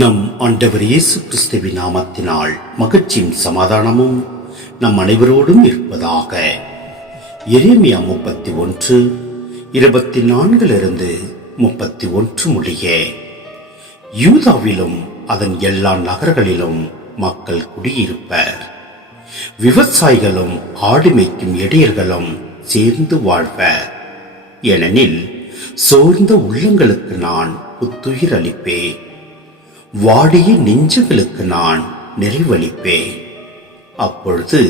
நம் ஆண்டவர் இயேசு கிறிஸ்துவின் நாமத்தினால் மகிழ்ச்சியும் சமாதானமும் நம் அனைவரோடும் இருப்பதாக. எரேமியா 31:24 முடிய. யூதாவிலும் அதன் எல்லா நகர்களிலும் மக்கள் குடியிருப்பர். விவசாயிகளும் ஆடு மேய்க்கும் இடையர்களும் சேர்ந்து வாழ்வர். ஏனெனில் சோர்ந்த உள்ளங்களுக்கு நான் புத்துயிர் அளிப்பேன், வாடிய நெஞ்சுகளுக்கு நான் நிறைவளிப்பேன். அப்பொழுது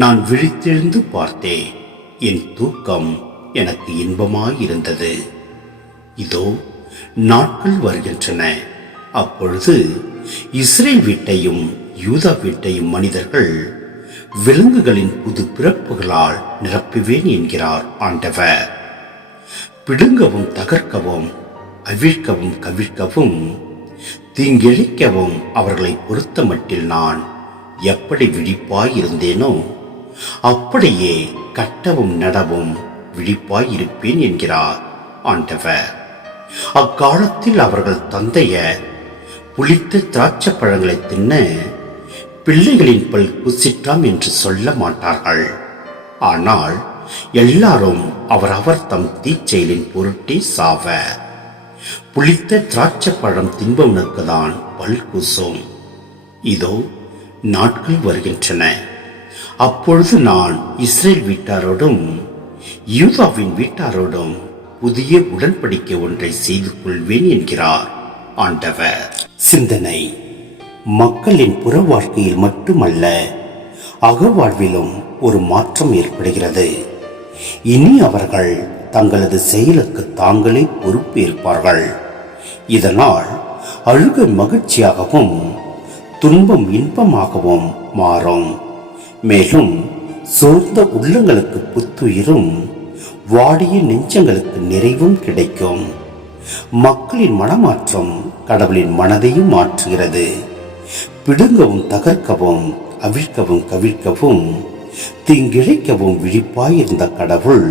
நான் விழித்தெழுந்து பார்த்தேன், என் தூக்கம் எனக்கு இன்பமாயிருந்தது. இதோ நாட்கள் வருகின்றன, அப்பொழுது இஸ்ரேல் வீட்டையும் யூதா வீட்டையும் மனிதர்கள் விலங்குகளின் புது பிறப்புகளால் நிரப்புவேன் என்கிறார் ஆண்டவர். பிடுங்கவும் தகர்க்கவும் அவிழ்க்கவும் கவிழ்க்கவும் தீங்கிழைக்கவும் அவர்களை பொறுத்த மட்டில் நான் எப்படி விழிப்பாயிருந்தேனோ அப்படியே கட்டவும் நடவும் விழிப்பாயிருப்பேன் என்கிறார் ஆண்டவர். அக்காலத்தில் அவர்கள் தந்தையர் புளித்த திராட்சை பழங்களை தின்ன பிள்ளைகளின் பல் குசிட்டாம் என்று சொல்ல மாட்டார்கள். ஆனால் எல்லாரும் அவரவர் தம் தீச்செயலின் பொருட்டே சாவர். புளித்த திராட்சை பழம் தின்பவனுக்கு தான் பல் கூசும். இதோ நாட்கள் வருகின்றன, அப்பொழுது நான் இஸ்ரேல் வீட்டாரோடும் யூதாவின் வீட்டாரோடும் புதிய உடன்படிக்கை ஒன்றை செய்து கொள்வேன் என்கிறார் ஆண்டவர். சிந்தனை: மக்களின் புற வாழ்க்கையில் மட்டுமல்ல, அகவாழ்விலும் ஒரு மாற்றம் ஏற்படுகிறது. இனி அவர்கள் தங்களது செயலுக்கு தாங்களே பொறுப்பேற்பார்கள். இதனால் அழுகை மகிழ்ச்சியாகவும் துன்பம் இன்பமாகவும் மாறும். மேலும் சோர்ந்த உள்ளங்களுக்கு புத்துயிரும் வாடிய நெஞ்சங்களுக்கு நிறைவும் கிடைக்கும். மக்களின் மனமாற்றம் கடவுளின் மனதையும் மாற்றுகிறது. பிடுங்கவும் தகர்க்கவும் அவிழ்க்கவும் கவிழ்க்கவும் தீங்கிழைக்கவும் விழிப்பாயிருந்த கடவுள்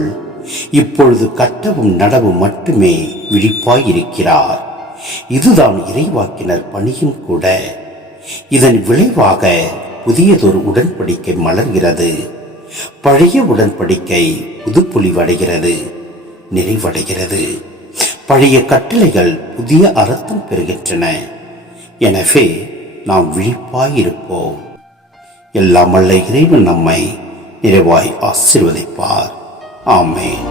இப்பொழுது கட்டவும் நடவும் மட்டுமே விழிப்பாயிருக்கிறார். இதுதான் இறைவாக்கினர் பணியும் கூட. இதன் விளைவாக புதியதொரு உடன்படிக்கை மலர்கிறது. பழைய உடன்படிக்கை புதுப்பொலிவடைகிறது, நிறைவடைகிறது. பழைய கட்டளைகள் புதிய அர்த்தம் பெறுகின்றன. எனவே நாம் விழிப்பாயிருப்போம். எல்லாம் வல்ல இறைவன் நம்மை நிறைவாய் ஆசீர்வதிப்பார். ஆமென்.